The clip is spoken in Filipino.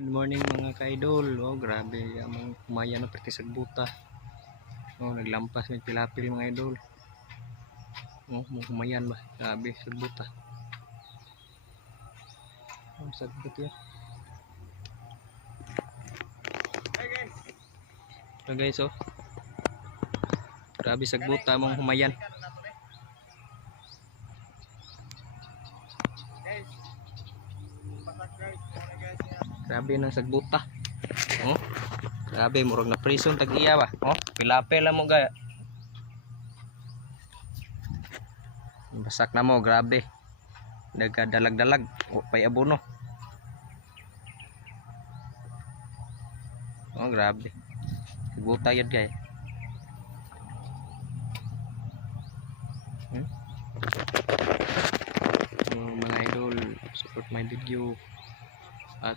Good morning mga ka-idol. Oh, grabe among kumayan na pati sagbuta. Oh, naglampas may pilapil mga idol. Oh, mo kumayan ba? Grabe sagbuta. Oh, sagbut ya. So guys, oh. Grabe sagbuta among kumayan. Grabe nang sagbuta. Oh. Grabe murag na prison tag-iya ba. Oh, pilapil lang mo gaya. Basak na mo, grabe. Nagadalag-dalag o pay abono. Oh, grabe. Sagbuta yun guys. Mga idol, support my video at